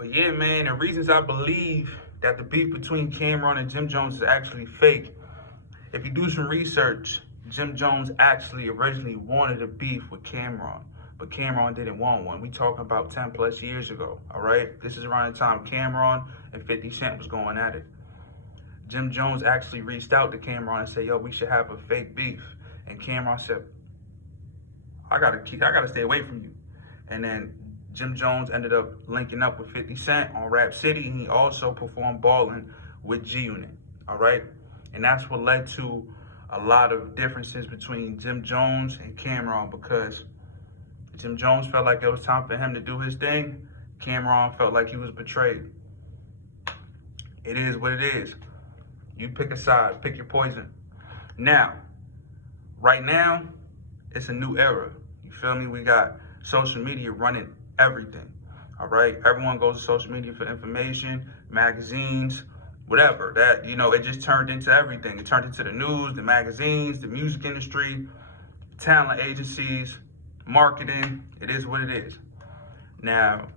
But yeah, man, the reasons I believe that the beef between Cam'ron and Jim Jones is actually fake. If you do some research, Jim Jones actually originally wanted a beef with Cam'ron, but Cam'ron didn't want one. We talking about 10 plus years ago, all right? This is around the time Cam'ron and 50 Cent was going at it. Jim Jones actually reached out to Cam'ron and said, yo, we should have a fake beef. And Cam'ron said, I gotta stay away from you. And then Jim Jones ended up linking up with 50 Cent on Rap City, and he also performed Ballin' with G-Unit, all right? And that's what led to a lot of differences between Jim Jones and Cam'ron, because Jim Jones felt like it was time for him to do his thing. Cam'ron felt like he was betrayed. It is what it is. You pick a side, pick your poison. Now, right now, it's a new era. You feel me? We got social media running everything, all right? Everyone goes to social media for information, magazines, whatever. That, you know, it just turned into everything. It turned into the news, the magazines, the music industry, talent agencies, marketing. It is what it is. Now,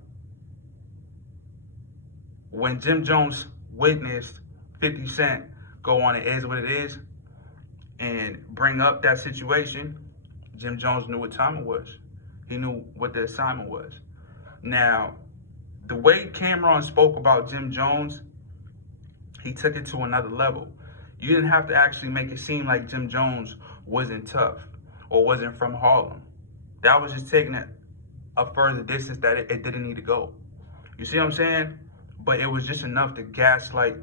when Jim Jones witnessed 50 Cent go on It Is What It Is and bring up that situation, Jim Jones knew what time it was. He knew what the assignment was. Now, the way Cam'ron spoke about Jim Jones, he took it to another level. You didn't have to actually make it seem like Jim Jones wasn't tough or wasn't from Harlem. That was just taking it a further distance that it didn't need to go. You see what I'm saying? But it was just enough to gaslight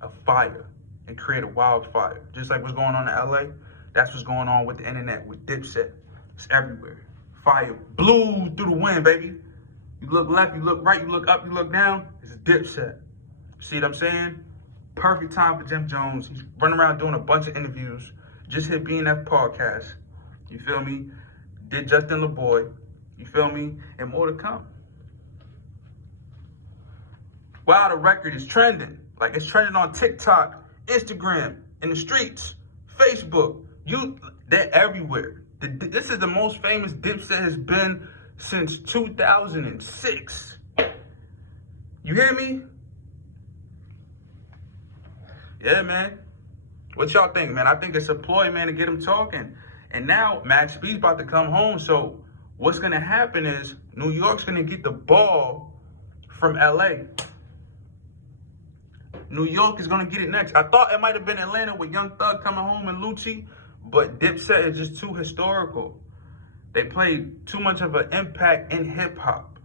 a fire and create a wildfire. Just like what's going on in LA, that's what's going on with the internet, with Dipset. It's everywhere. Fire blew through the wind, baby. You look left, you look right, you look up, you look down, it's Dipset. See what I'm saying? Perfect time for Jim Jones. He's running around doing a bunch of interviews. Just hit BNF podcast. You feel me? Did Justin LaBoy. You feel me? And more to come. Wow, the record is trending. Like, it's trending on TikTok, Instagram, in the streets, Facebook. They're everywhere. This is the most famous Dipset has been since 2006. You hear me? Yeah, man. What y'all think, man? I think it's a ploy, man, to get him talking. And now Max B's about to come home. So what's going to happen is New York's going to get the ball from LA. New York is going to get it next. I thought it might have been Atlanta with Young Thug coming home and Lucci, but Dipset is just too historical. They played too much of an impact in hip-hop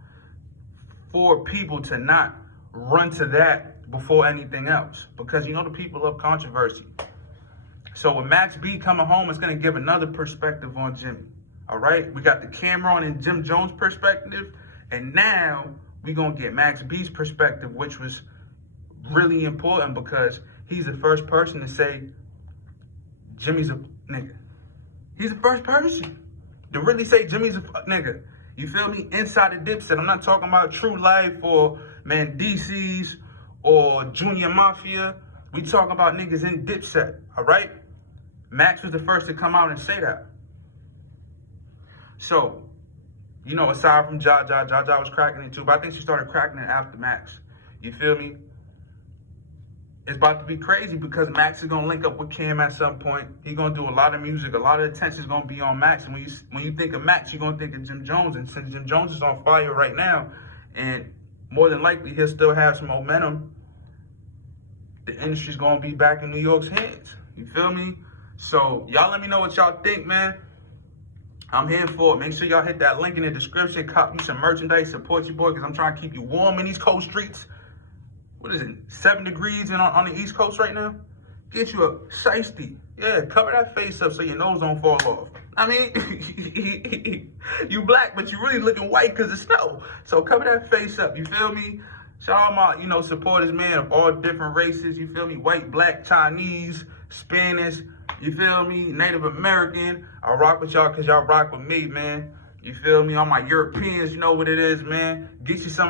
for people to not run to that before anything else, because you know the people love controversy. So with Max B coming home, it's going to give another perspective on Jimmy. All right? We got the Cam'ron and Jim Jones perspective, and now we're going to get Max B's perspective, which was really important because he's the first person to say Jimmy's a nigga. He's the first person to really say Jimmy's a nigga. You feel me? Inside the Dipset. I'm not talking about True Life or Mendices or Junior Mafia. We talking about niggas in Dipset, all right? Max was the first to come out and say that. So, you know, aside from Jaja was cracking it too, but I think she started cracking it after Max. You feel me? It's about to be crazy because Max is going to link up with Cam at some point. He's going to do a lot of music. A lot of attention is going to be on Max. And when you think of Max, you're going to think of Jim Jones. And since Jim Jones is on fire right now, and more than likely he'll still have some momentum, the industry's going to be back in New York's hands. You feel me? So y'all let me know what y'all think, man. I'm here for it. Make sure y'all hit that link in the description. Cop you some merchandise. Support your boy because I'm trying to keep you warm in these cold streets. What is it, 7 degrees on the East Coast right now? Get you a shiesty. Yeah, cover that face up so your nose don't fall off. I mean, you black, but you really looking white because of snow. So cover that face up, you feel me? Shout out my, supporters, man, of all different races, you feel me? White, black, Chinese, Spanish, you feel me? Native American. I rock with y'all because y'all rock with me, man. You feel me? All my Europeans, you know what it is, man. Get you some of